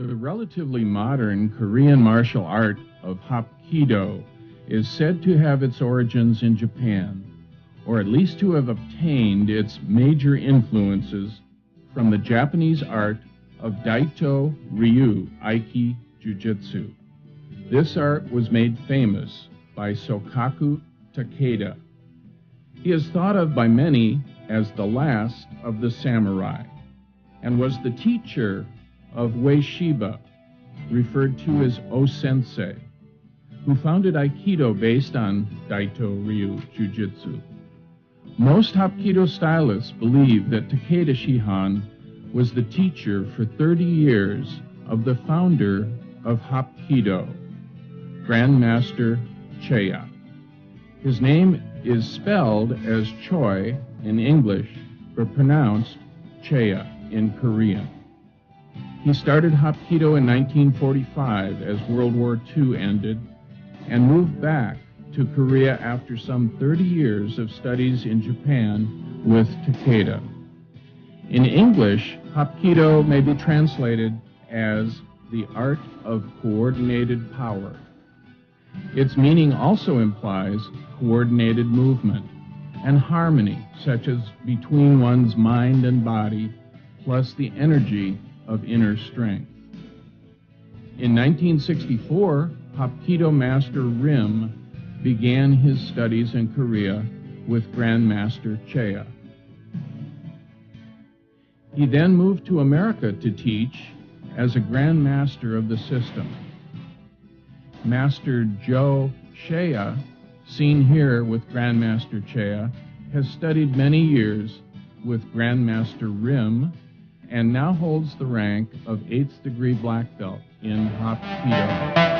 The relatively modern Korean martial art of Hapkido is said to have its origins in Japan, or at least to have obtained its major influences from the Japanese art of Daito Ryu Aiki Jiu-Jitsu. This art was made famous by Sokaku Takeda. He is thought of by many as the last of the samurai, and was the teacher of Ueshiba, referred to as O-Sensei, who founded Aikido based on Daito Ryu Jiu-Jitsu. Most Hapkido stylists believe that Takeda Shihan was the teacher for 30 years of the founder of Hapkido, Grandmaster Cheya. His name is spelled as Choi in English, but pronounced Cheya in Korean. He started Hapkido in 1945 as World War II ended and moved back to Korea after some 30 years of studies in Japan with Takeda. In English, Hapkido may be translated as the art of coordinated power. Its meaning also implies coordinated movement and harmony, such as between one's mind and body, plus the energy of inner strength. In 1964, Hapkido Master Rim began his studies in Korea with Grandmaster Cheya. He then moved to America to teach as a Grand Master of the system. Master Joe Cheya, seen here with Grandmaster Cheya, has studied many years with Grandmaster Rim and now holds the rank of 8th degree black belt in Hapkido.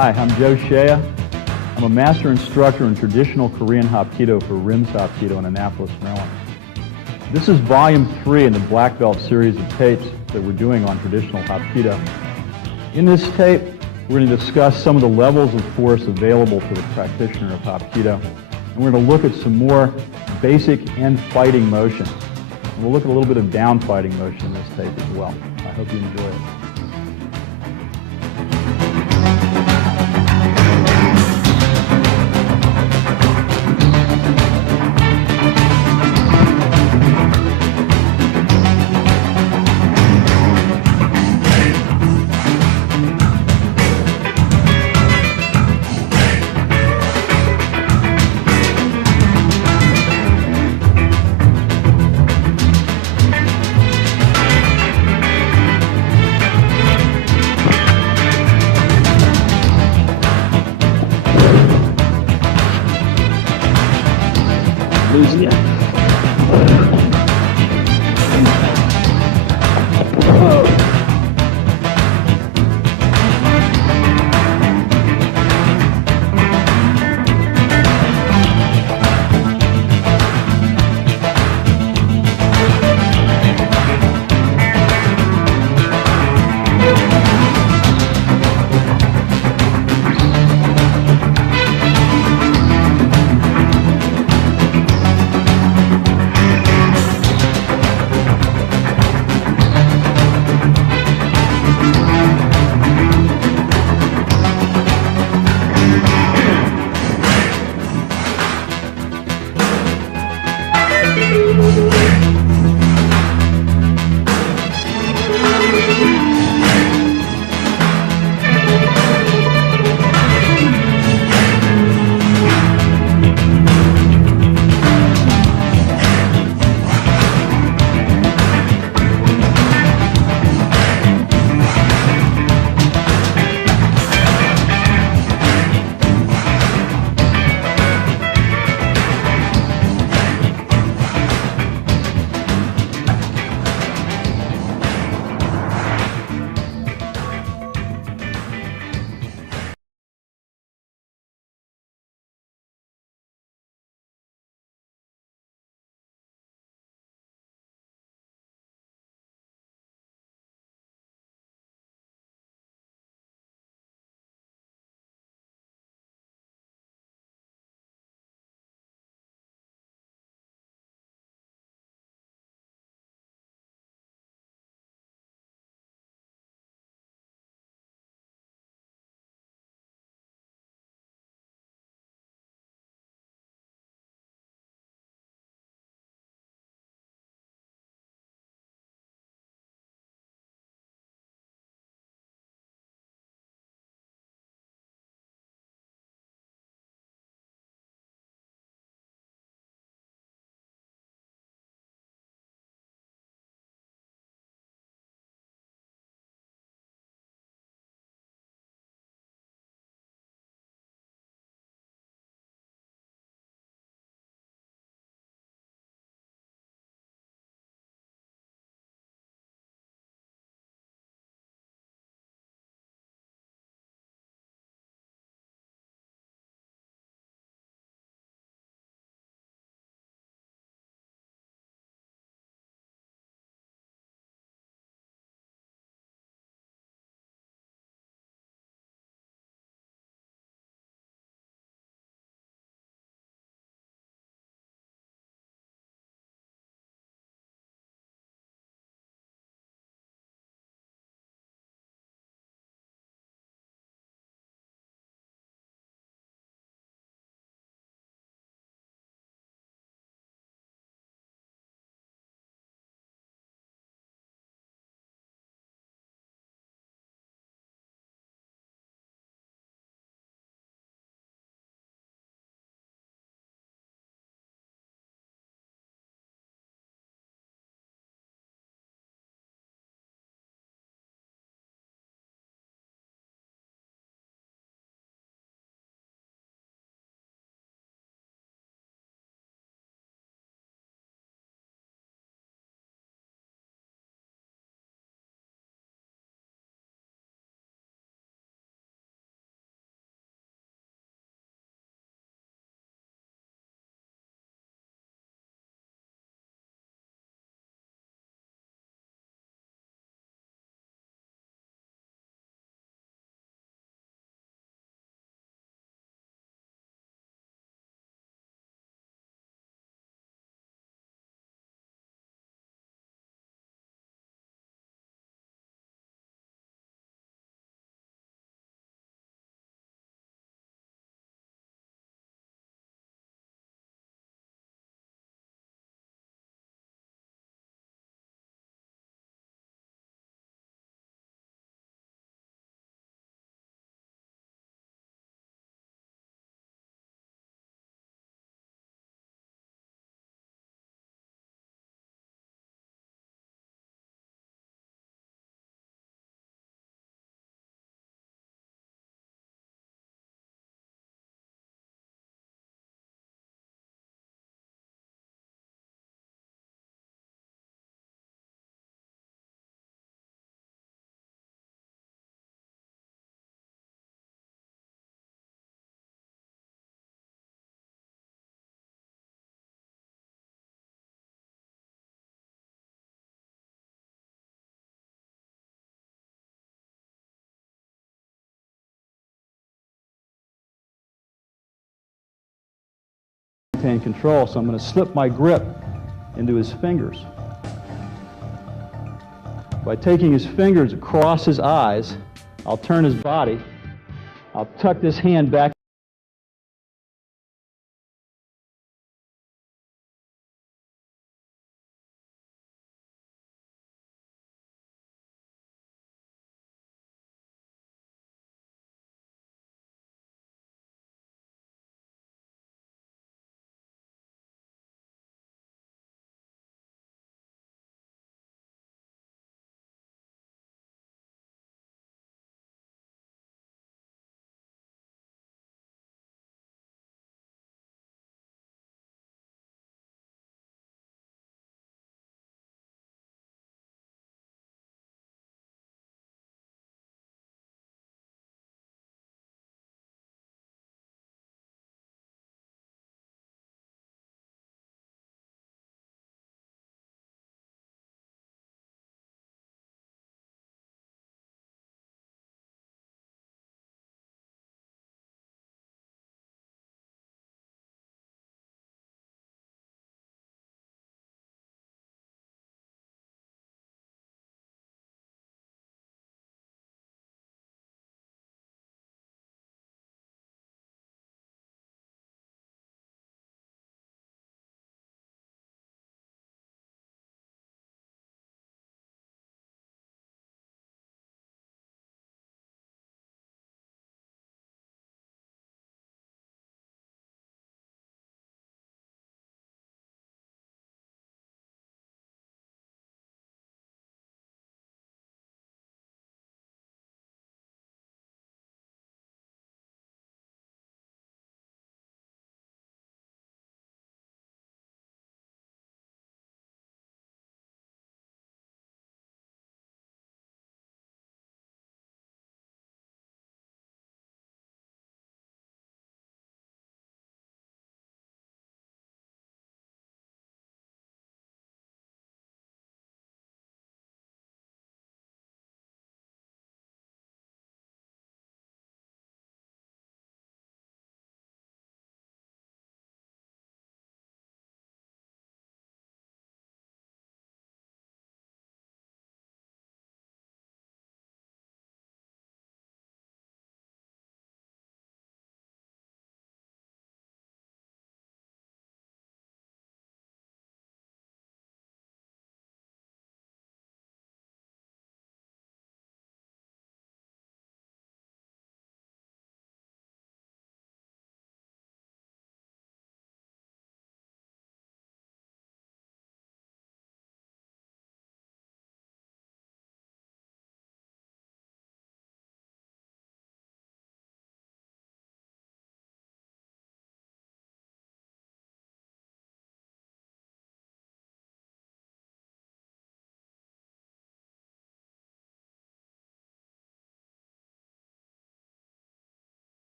Hi, I'm Joe Cheya. I'm a master instructor in traditional Korean Hapkido for RIMS Hapkido in Annapolis, Maryland. This is volume 3 in the black belt series of tapes that we're doing on traditional Hapkido. In this tape, we're going to discuss some of the levels of force available to the practitioner of Hapkido. And we're going to look at some more basic and fighting motions. And we'll look at a little bit of down fighting motion in this tape as well. I hope you enjoy it. losing you. maintain control, so I'm going to slip my grip into his fingers. By taking his fingers across his eyes, I'll turn his body, I'll tuck this hand back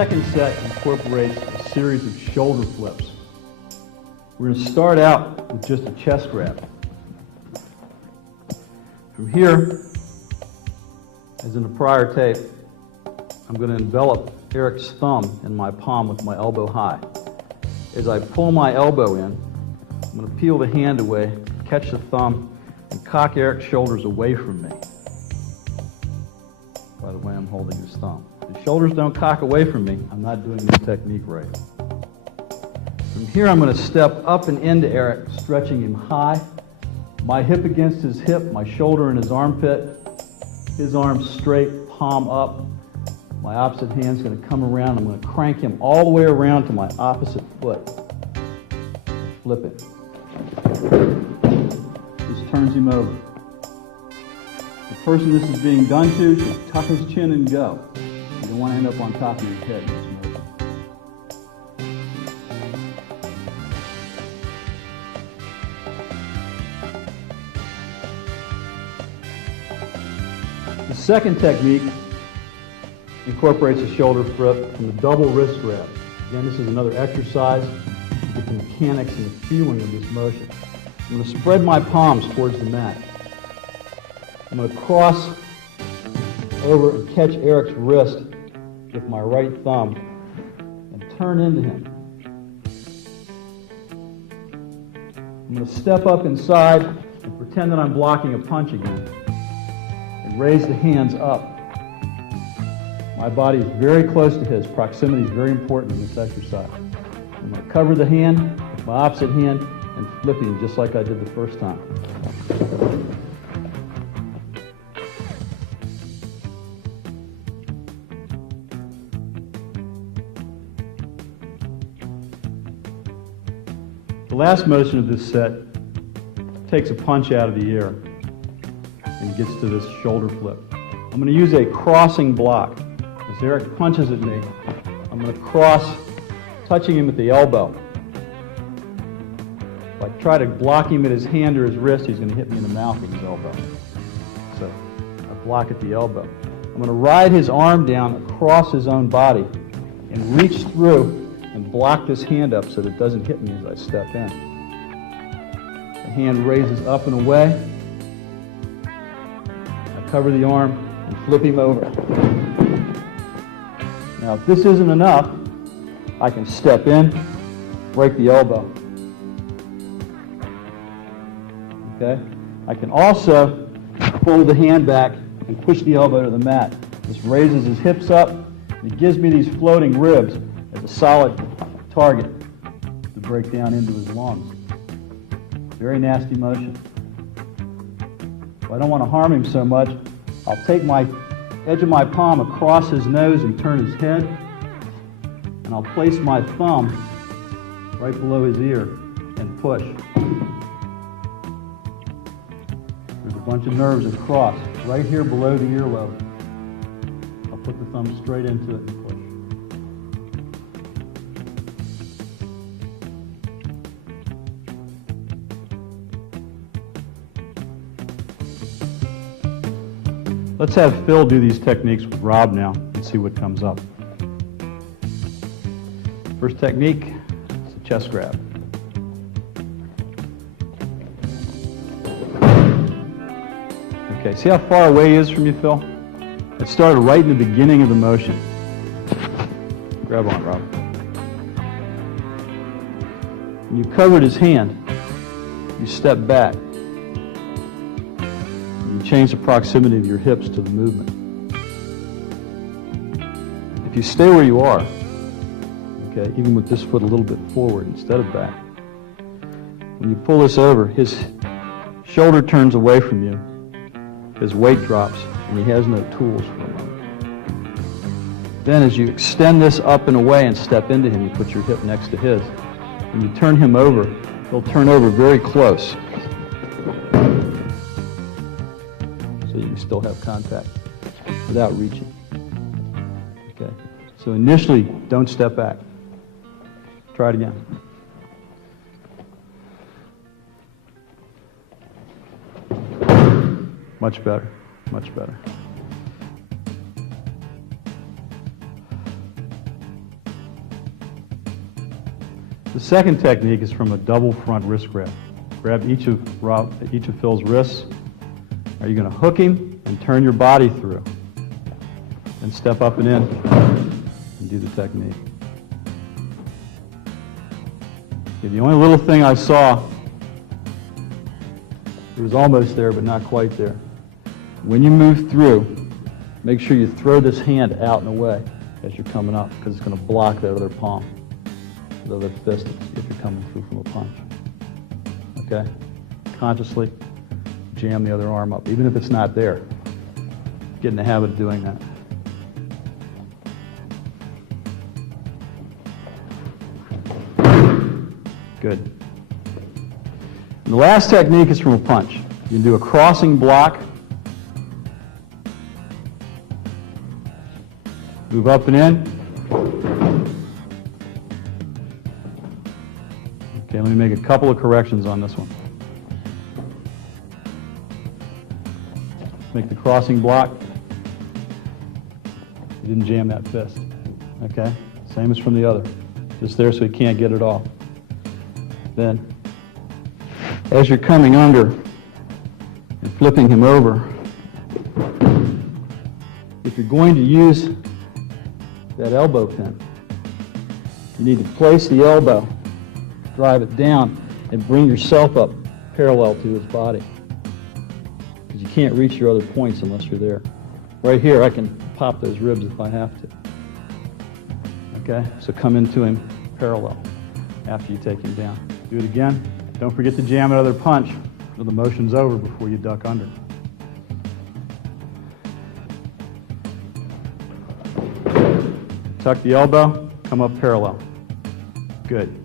second set incorporates a series of shoulder flips. We're going to start out with just a chest grab. From here, as in the prior tape, I'm going to envelop Eric's thumb in my palm with my elbow high. As I pull my elbow in, I'm going to peel the hand away, catch the thumb, and cock Eric's shoulders away from me. By the way, I'm holding his thumb. If his shoulders don't cock away from me, I'm not doing this technique right. From here, I'm going to step up and into Eric, stretching him high. My hip against his hip, my shoulder in his armpit, his arms straight, palm up. My opposite hand's going to come around. I'm going to crank him all the way around to my opposite foot. Flip it. Just turns him over. The person this is being done to should tuck his chin and go. You don't want to end up on top of your head in this motion. The second technique incorporates a shoulder flip from the double wrist grab. Again, this is another exercise to get the mechanics and the feeling of this motion. I'm going to spread my palms towards the mat. I'm going to cross over and catch Eric's wrist with my right thumb and turn into him. I'm going to step up inside and pretend that I'm blocking a punch again and raise the hands up. My body is very close to his. Proximity is very important in this exercise. I'm going to cover the hand with my opposite hand and flip him just like I did the first time. The last motion of this set takes a punch out of the air and gets to this shoulder flip. I'm going to use a crossing block. As Eric punches at me, I'm going to cross, touching him at the elbow. If I try to block him at his hand or his wrist, he's going to hit me in the mouth with his elbow. So I block at the elbow. I'm going to ride his arm down across his own body and reach through and block this hand up so that it doesn't hit me as I step in. The hand raises up and away. I cover the arm and flip him over. Now, if this isn't enough, I can step in, break the elbow. Okay? I can also pull the hand back and push the elbow to the mat. This raises his hips up. It gives me these floating ribs as a solid target to break down into his lungs. Very nasty motion. If I don't want to harm him so much, I'll take my edge of my palm across his nose and turn his head, and I'll place my thumb right below his ear and push. There's a bunch of nerves across, right here below the earlobe. I'll put the thumb straight into it and push. Let's have Phil do these techniques with Rob now and see what comes up. First technique is a chest grab. Okay, see how far away he is from you, Phil? It started right in the beginning of the motion. Grab on, Rob. When you covered his hand, you step back. You change the proximity of your hips to the movement. If you stay where you are, okay, even with this foot a little bit forward instead of back, when you pull this over, his shoulder turns away from you, his weight drops, and he has no tools for a moment. Then as you extend this up and away and step into him, you put your hip next to his. When you turn him over, he'll turn over very close. So you can still have contact without reaching. Okay. So initially, don't step back. Try it again. Much better. Much better. The second technique is from a double front wrist grab. Grab each of Phil's wrists. Are you going to hook him and turn your body through? And step up and in and do the technique. Okay, the only little thing I saw, it was almost there but not quite there. When you move through, make sure you throw this hand out and away as you're coming up, because it's going to block that other palm, the other fist if you're coming through from a punch. Okay? Consciously jam the other arm up, even if it's not there. Get in the habit of doing that. Good. And the last technique is from a punch. You can do a crossing block. Move up and in. Okay, let me make a couple of corrections on this one. Make the crossing block. You didn't jam that fist. Okay? Same as from the other. Just there so he can't get it off. Then, as you're coming under and flipping him over, if you're going to use that elbow pin, you need to place the elbow, drive it down, and bring yourself up parallel to his body. Because you can't reach your other points unless you're there. Right here, I can pop those ribs if I have to. Okay? So come into him parallel after you take him down. Do it again. Don't forget to jam another punch until the motion's over before you duck under. Tuck the elbow, come up parallel. Good.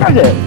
That's it.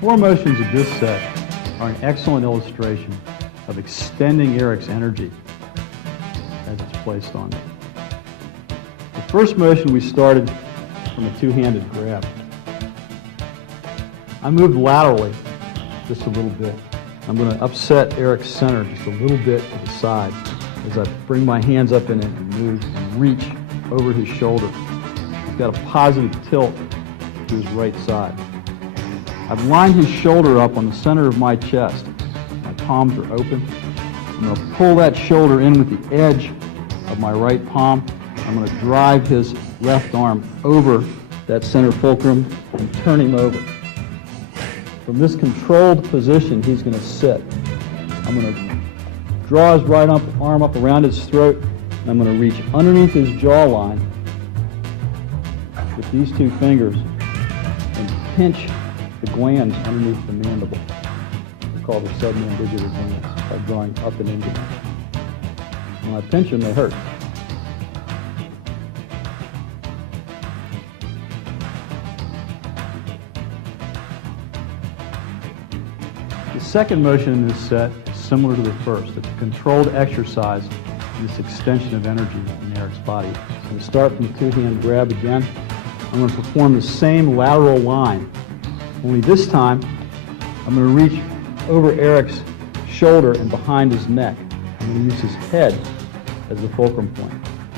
Four motions of this set are an excellent illustration of extending Eric's energy as it's placed on it. The first motion we started from a two-handed grab. I moved laterally just a little bit. I'm going to upset Eric's center just a little bit to the side as I bring my hands up in it and move and reach over his shoulder. He's got a positive tilt to his right side. I've lined his shoulder up on the center of my chest. My palms are open. I'm going to pull that shoulder in with the edge of my right palm. I'm going to drive his left arm over that center fulcrum and turn him over. From this controlled position, he's going to sit. I'm going to draw his right arm up around his throat, and I'm going to reach underneath his jawline with these two fingers and pinch the glands underneath the mandible. They're called the submandibular glands by drawing up and into them. When I pinch them, they hurt. The second motion in this set is similar to the first. It's a controlled exercise in this extension of energy in Eric's body. I'm going to start from the two-hand grab again. I'm going to perform the same lateral line, only this time I'm going to reach over Eric's shoulder and behind his neck. I'm going to use his head as the fulcrum point,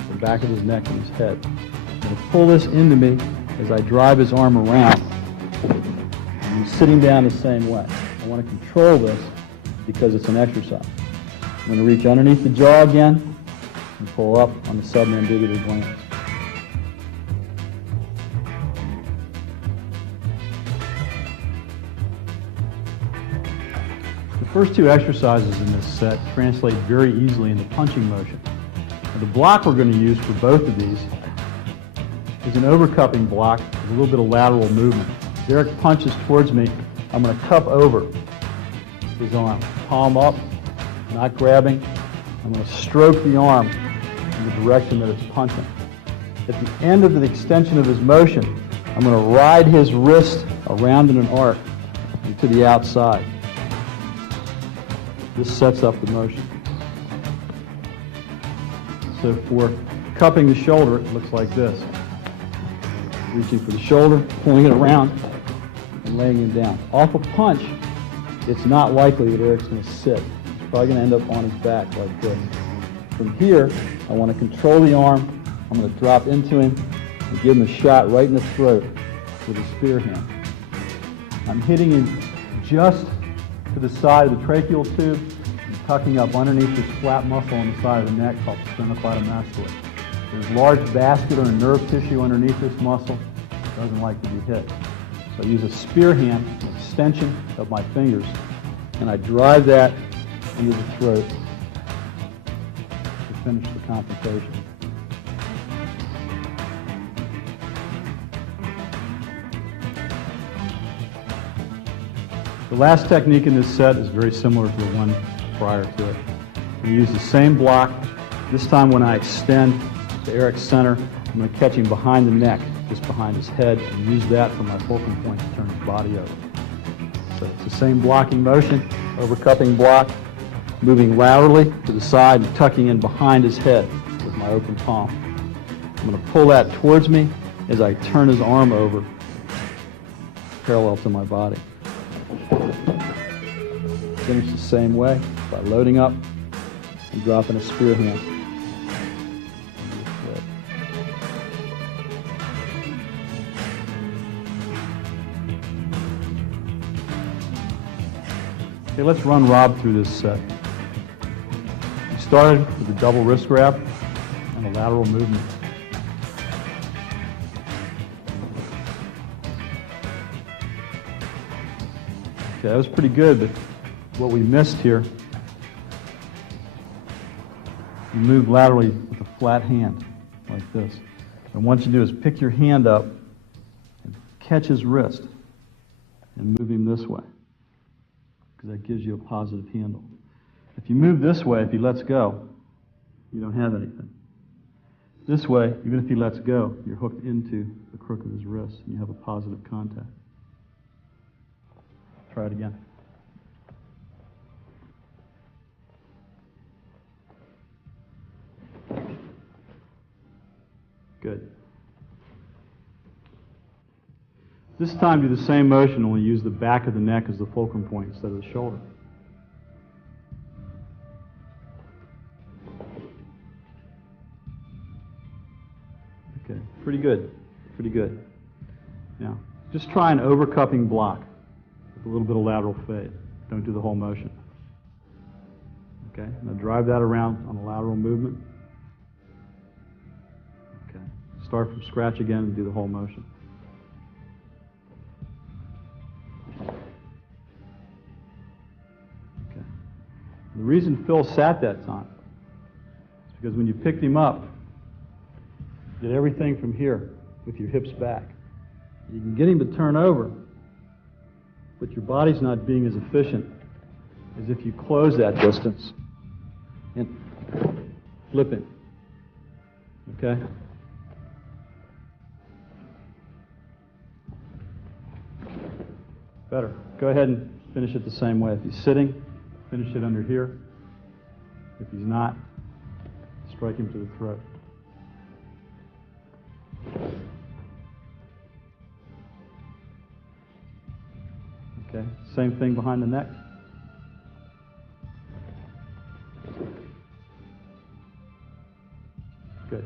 the back of his neck and his head. I'm going to pull this into me as I drive his arm around. I'm sitting down the same way. I want to control this because it's an exercise. I'm going to reach underneath the jaw again and pull up on the submandibular glands. The first two exercises in this set translate very easily into punching motion. Now, the block we're going to use for both of these is an overcupping block with a little bit of lateral movement. As Eric punches towards me, I'm going to cup over his arm, palm up, not grabbing. I'm going to stroke the arm in the direction that it's punching. At the end of the extension of his motion, I'm going to ride his wrist around in an arc and to the outside. This sets up the motion. So for cupping the shoulder, it looks like this. Reaching for the shoulder, pulling it around, and laying him down. Off a punch, it's not likely that Eric's going to sit. He's probably going to end up on his back like this. From here, I want to control the arm. I'm going to drop into him and give him a shot right in the throat with a spear hand. I'm hitting him just to the side of the tracheal tube and tucking up underneath this flat muscle on the side of the neck called the sternocleidomastoid. There's large vascular and nerve tissue underneath this muscle. It doesn't like to be hit. So I use a spear hand, an extension of my fingers, and I drive that into the throat to finish the confrontation. The last technique in this set is very similar to the one prior to it. We use the same block. This time when I extend to Eric's center, I'm going to catch him behind the neck, just behind his head, and use that for my fulcrum point to turn his body over. So it's the same blocking motion, overcupping block, moving laterally to the side and tucking in behind his head with my open palm. I'm going to pull that towards me as I turn his arm over parallel to my body. Finish the same way by loading up and dropping a spear hand. Okay, let's run Rob through this set. We started with a double wrist grab and a lateral movement. Okay, that was pretty good, but what we missed here, you move laterally with a flat hand, like this. And what you do is pick your hand up and catch his wrist and move him this way, because that gives you a positive handle. If you move this way, if he lets go, you don't have anything. This way, even if he lets go, you're hooked into the crook of his wrist, and you have a positive contact. Try it again. Good. This time do the same motion, only use the back of the neck as the fulcrum point instead of the shoulder. Okay, pretty good, pretty good. Now, just try an overcupping block with a little bit of lateral fade. Don't do the whole motion. Okay, now drive that around on a lateral movement. Start from scratch again and do the whole motion. reason Phil sat that time is because when you picked him up, you did everything from here with your hips back. You can get him to turn over, but your body's not being as efficient as if you close that distance and flip him. Okay? Better. Go ahead and finish it the same way. If he's sitting, finish it under here. If he's not, strike him to the throat. Okay, same thing behind the neck. Good.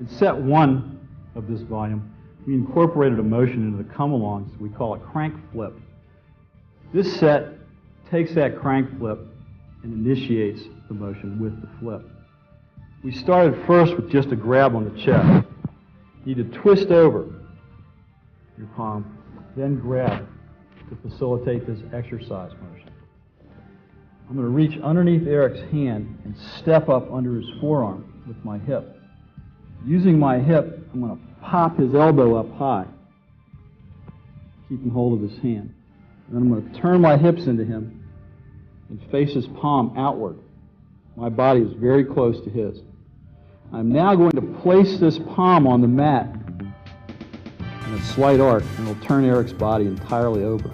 In set one of this volume, we incorporated a motion into the come-alongs. We call it crank flip. This set takes that crank flip and initiates the motion with the flip. We started first with just a grab on the chest. You need to twist over your palm, then grab to facilitate this exercise motion. I'm going to reach underneath Eric's hand and step up under his forearm with my hip. Using my hip, I'm going to pop his elbow up high, keeping hold of his hand. And then I'm going to turn my hips into him and face his palm outward. My body is very close to his. I'm now going to place this palm on the mat in a slight arc, and it'll turn Eric's body entirely over.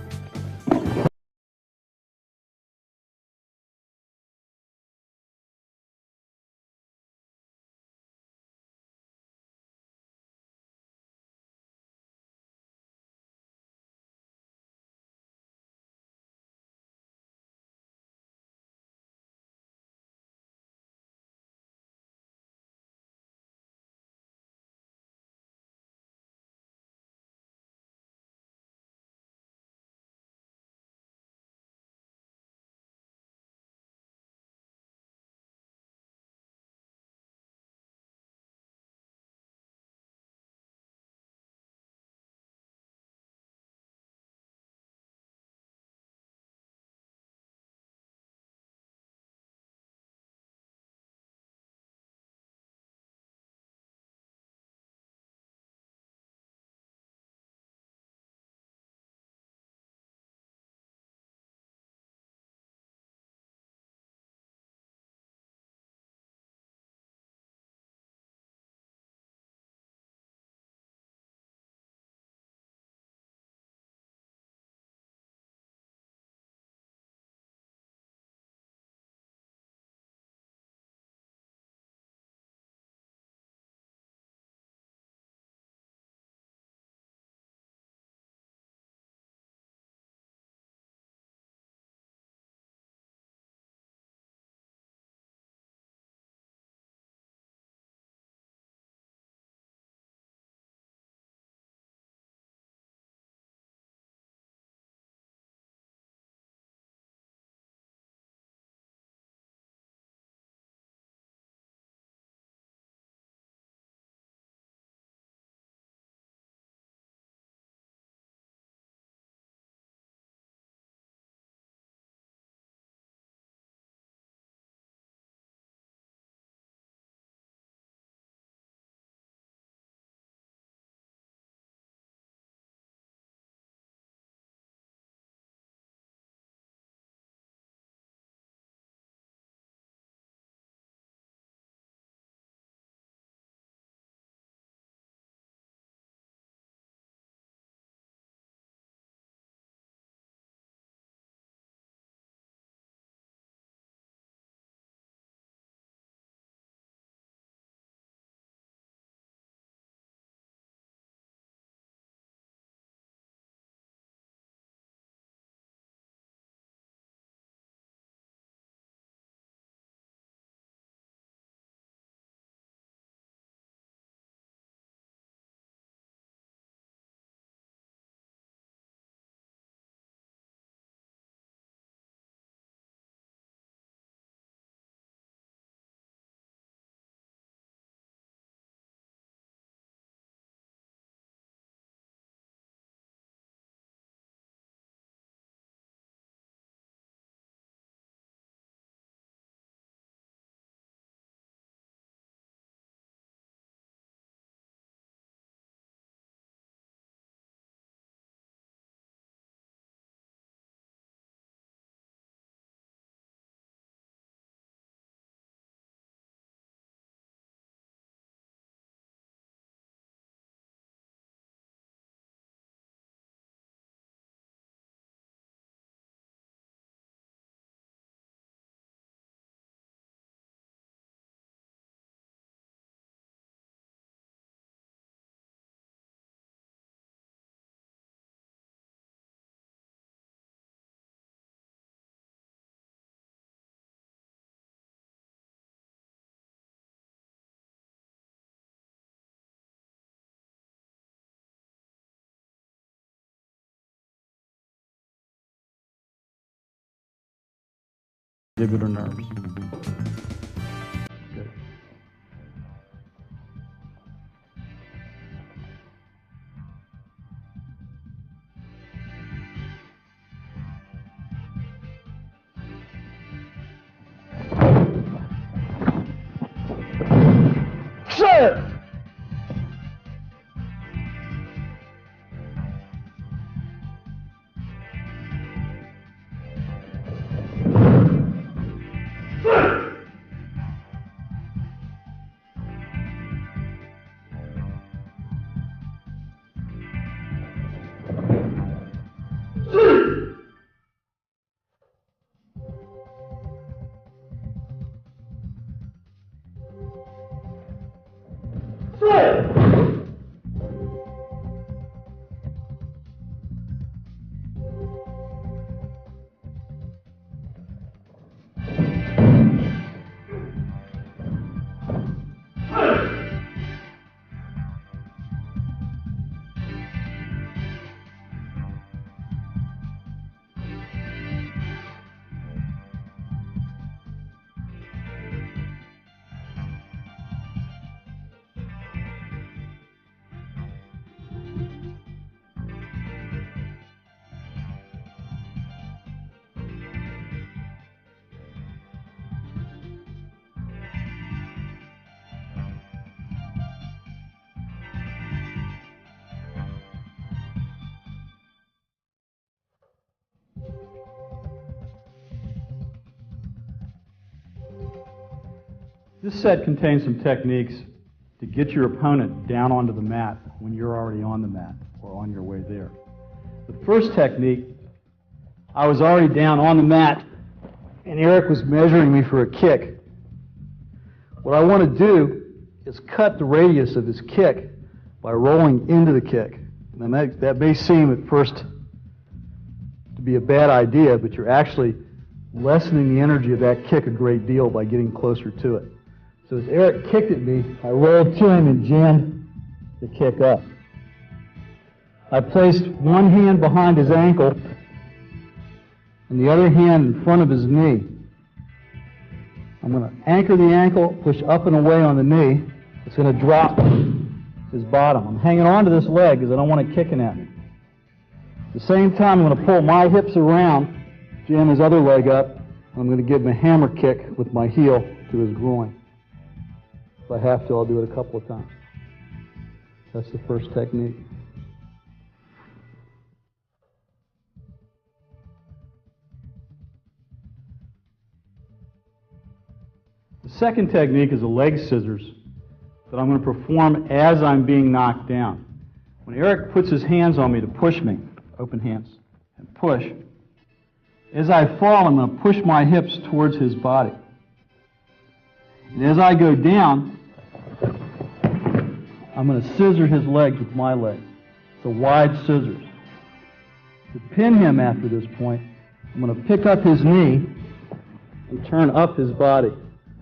mandibular nerves. Good. Sir! This set contains some techniques to get your opponent down onto the mat when you're already on the mat or on your way there. The first technique, I was already down on the mat and Eric was measuring me for a kick. What I want to do is cut the radius of his kick by rolling into the kick. And that may seem at first to be a bad idea, but you're actually lessening the energy of that kick a great deal by getting closer to it. So as Eric kicked at me, I rolled to him and jammed the kick up. I placed one hand behind his ankle and the other hand in front of his knee. I'm going to anchor the ankle, push up and away on the knee. It's going to drop his bottom. I'm hanging on to this leg because I don't want it kicking at me. At the same time, I'm going to pull my hips around, jam his other leg up, and I'm going to give him a hammer kick with my heel to his groin. If I have to, I'll do it a couple of times. That's the first technique. The second technique is a leg scissors that I'm going to perform as I'm being knocked down. When Eric puts his hands on me to push me, open hands, and push, as I fall, I'm going to push my hips towards his body. And as I go down, I'm going to scissor his legs with my legs. It's a wide scissors. To pin him after this point, I'm going to pick up his knee and turn up his body,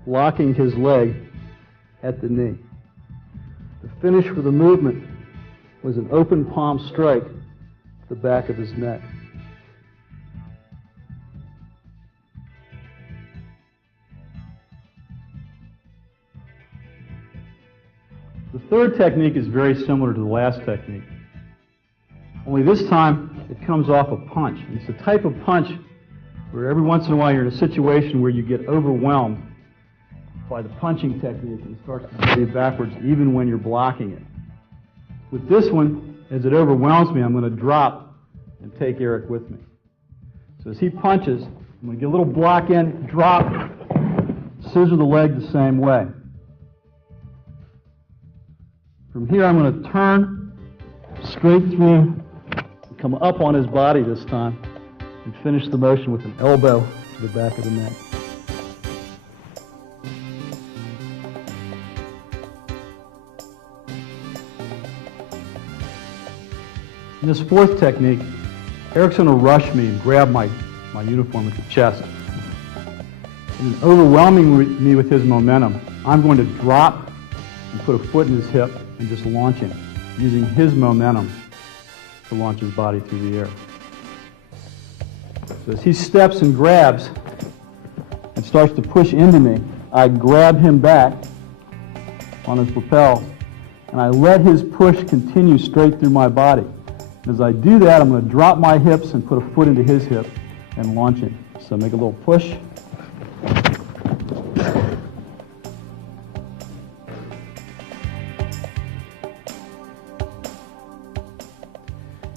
locking his leg at the knee. The finish for the movement was an open palm strike to the back of his neck. The third technique is very similar to the last technique, only this time it comes off a punch. It's the type of punch where every once in a while you're in a situation where you get overwhelmed by the punching technique and it starts to move you backwards even when you're blocking it. With this one, as it overwhelms me, I'm going to drop and take Eric with me. So as he punches, I'm going to get a little block in, drop, scissor the leg the same way. From here, I'm going to turn straight through, come up on his body this time, and finish the motion with an elbow to the back of the neck. In this fourth technique, Eric's going to rush me and grab my uniform at the chest. And overwhelming me with his momentum, I'm going to drop and put a foot in his hip and just launch him, using his momentum to launch his body through the air. So as he steps and grabs, starts to push into me, I grab him back on his lapel, and I let his push continue straight through my body. As I do that, I'm going to drop my hips and put a foot into his hip and launch him. So make a little push.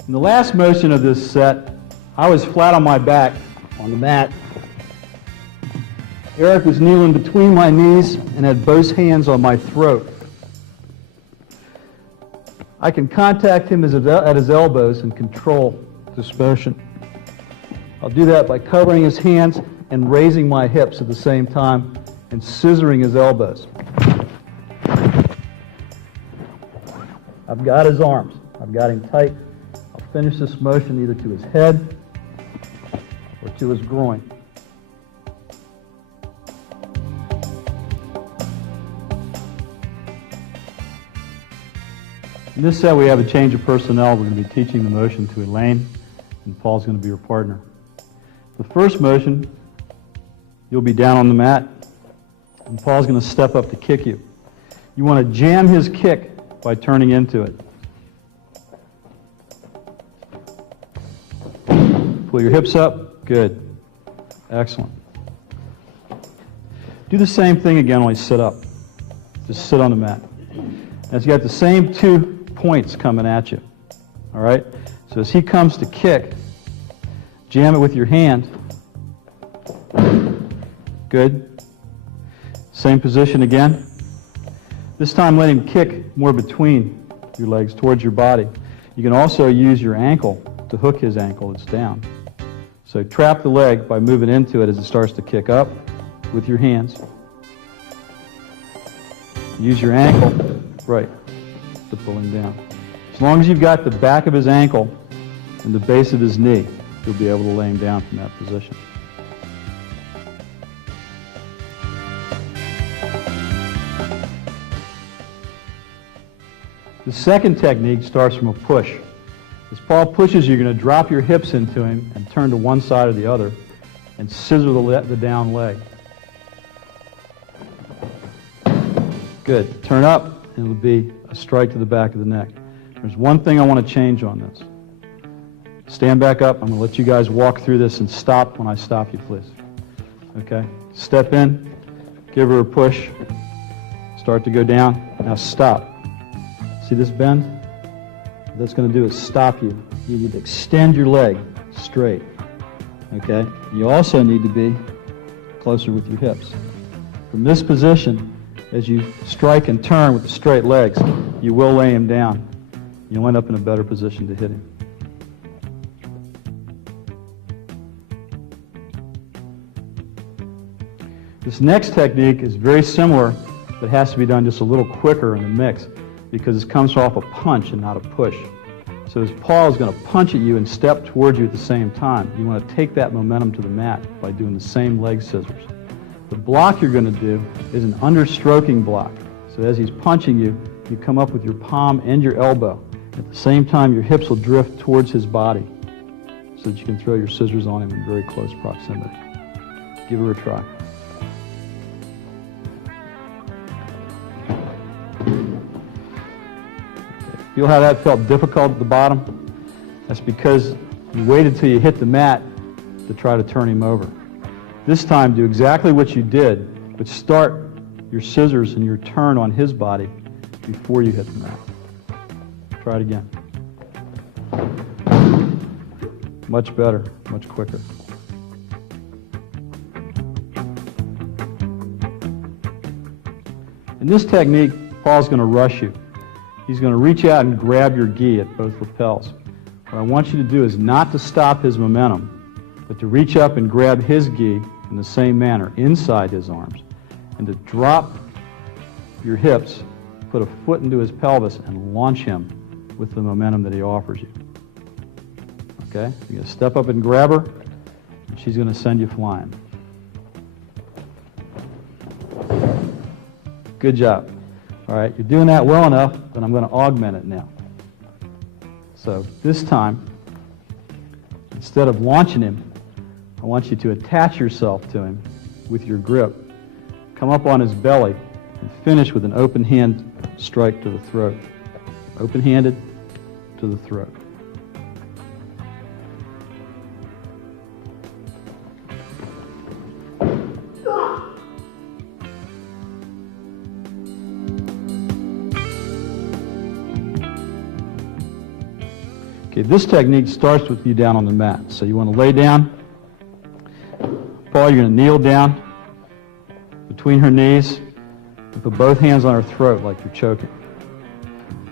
In the last motion of this set, I was flat on my back on the mat. Eric was kneeling between my knees and had both hands on my throat. I can contact him at his elbows and control this motion. I'll do that by covering his hands and raising my hips at the same time and scissoring his elbows. I've got his arms. I've got him tight. I'll finish this motion either to his head or to his groin. In this set, we have a change of personnel. We're going to be teaching the motion to Elaine, and Paul's going to be your partner. The first motion, you'll be down on the mat, and Paul's going to step up to kick you. You want to jam his kick by turning into it. Pull your hips up. Good. Excellent. Do the same thing again, only sit up. Just sit on the mat. Now, you got the same 2 points coming at you. All right? So as he comes to kick, jam it with your hand. Good. Same position again. This time let him kick more between your legs towards your body. You can also use your ankle to hook his ankle that's down. So trap the leg by moving into it as it starts to kick up with your hands. Use your ankle, right, to pull him down. As long as you've got the back of his ankle and the base of his knee, you'll be able to lay him down from that position. The second technique starts from a push. As Paul pushes, you're going to drop your hips into him and turn to one side or the other and scissor the down leg. Good. Turn up, and it'll be a strike to the back of the neck. There's one thing I want to change on this. Stand back up. I'm going to let you guys walk through this and stop when I stop you, please. Okay? Step in, give her a push, start to go down. Now stop. See this bend? What that's going to do is stop you. You need to extend your leg straight. Okay? You also need to be closer with your hips. From this position, as you strike and turn with the straight legs, you will lay him down. You'll end up in a better position to hit him. This next technique is very similar, but has to be done just a little quicker in the mix because it comes off a punch and not a push. So as Paul is going to punch at you and step towards you at the same time, you want to take that momentum to the mat by doing the same leg scissors. The block you're going to do is an understroking block. So as he's punching you, you come up with your palm and your elbow. At the same time, your hips will drift towards his body so that you can throw your scissors on him in very close proximity. Give her a try. Feel how that felt difficult at the bottom? That's because you waited till you hit the mat to try to turn him over. This time, do exactly what you did, but start your scissors and your turn on his body before you hit the mat. Try it again. Much better, much quicker. In this technique, Paul's going to rush you. He's going to reach out and grab your gi at both lapels. What I want you to do is not to stop his momentum, but to reach up and grab his gi in the same manner, inside his arms, and to drop your hips, put a foot into his pelvis, and launch him with the momentum that he offers you. Okay? You're going to step up and grab her, and she's going to send you flying. Good job. All right, you're doing that well enough, but I'm going to augment it now. So this time, instead of launching him, I want you to attach yourself to him with your grip. Come up on his belly and finish with an open hand strike to the throat. Open-handed to the throat. Okay, this technique starts with you down on the mat. So you want to lay down. Paul, you're going to kneel down between her knees and put both hands on her throat like you're choking.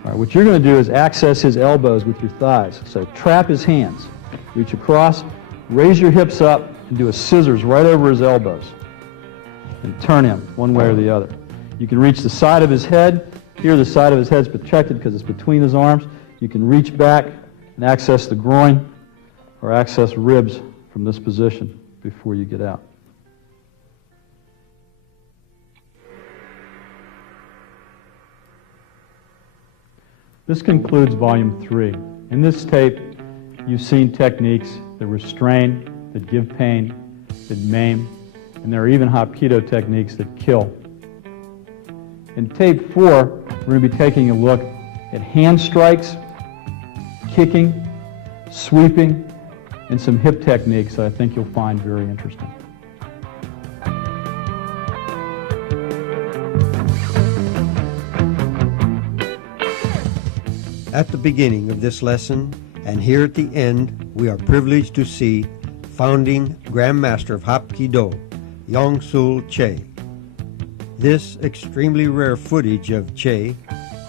All right, what you're going to do is access his elbows with your thighs. So trap his hands. Reach across, raise your hips up, and do a scissors right over his elbows. And turn him one way or the other. You can reach the side of his head. Here the side of his head is protected because it's between his arms. You can reach back and access the groin or access ribs from this position before you get out. This concludes Volume 3. In this tape, you've seen techniques that restrain, that give pain, that maim, and there are even Hapkido techniques that kill. In Tape 4, we're going to be taking a look at hand strikes, kicking, sweeping, and some hip techniques that I think you'll find very interesting. At the beginning of this lesson, and here at the end, we are privileged to see founding Grandmaster of Hapkido, Yong-Sul Che. This extremely rare footage of Che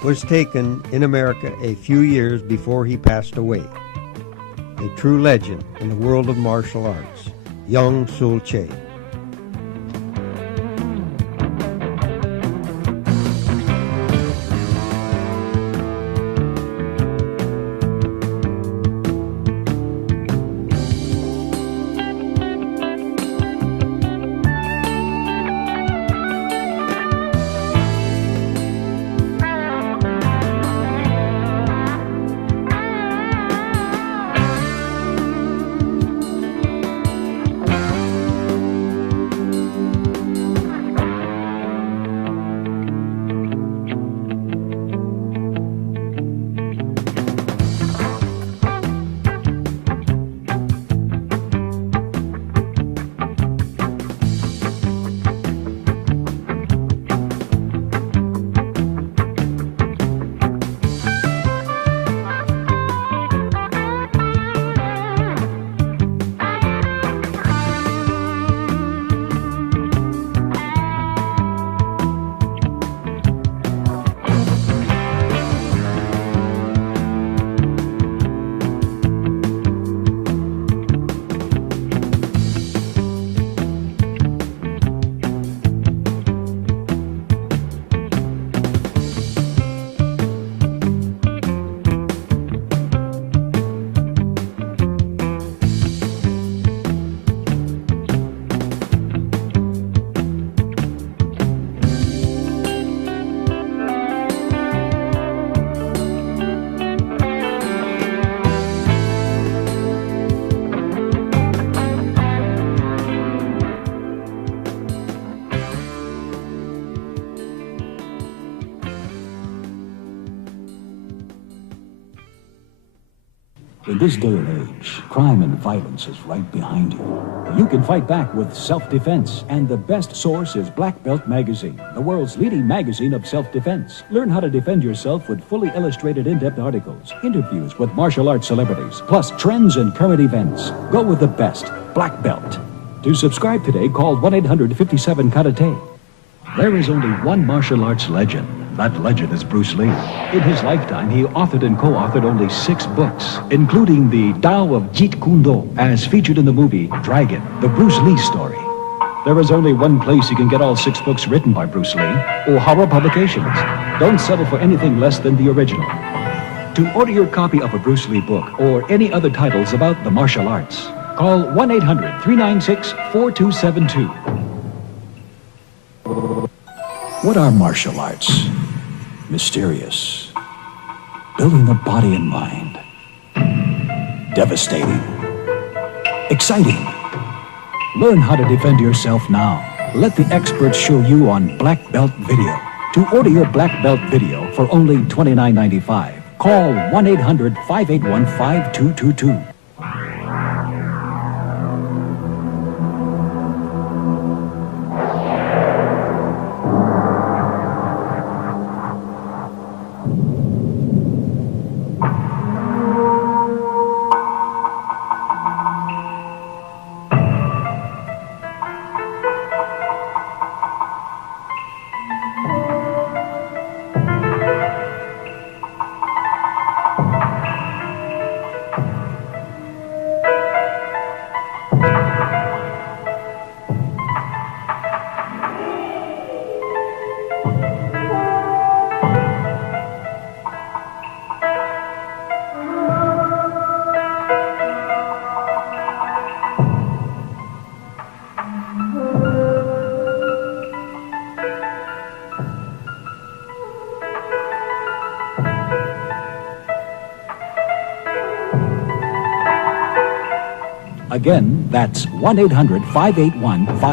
was taken in America a few years before he passed away. A true legend in the world of martial arts, Yong-Sul Che. In this day and age, crime and violence is right behind you. You can fight back with self-defense, and the best source is Black Belt Magazine, the world's leading magazine of self-defense. Learn how to defend yourself with fully illustrated in-depth articles, interviews with martial arts celebrities, plus trends and current events. Go with the best, Black Belt. To subscribe today, call 1-800-57-KARATE. There is only one martial arts legend. That legend is Bruce Lee. In his lifetime, he authored and co-authored only 6 books, including the Tao of Jeet Kune Do, as featured in the movie Dragon, the Bruce Lee story. There is only one place you can get all 6 books written by Bruce Lee, O'Hara Publications. Don't settle for anything less than the original. To order your copy of a Bruce Lee book or any other titles about the martial arts, call 1-800-396-4272. What are martial arts? Mysterious, building the body and mind, devastating, exciting. Learn how to defend yourself now. Let the experts show you on Black Belt Video. To order your Black Belt Video for only $29.95, call 1-800-581-5222. Again, that's 1-800-581-5222.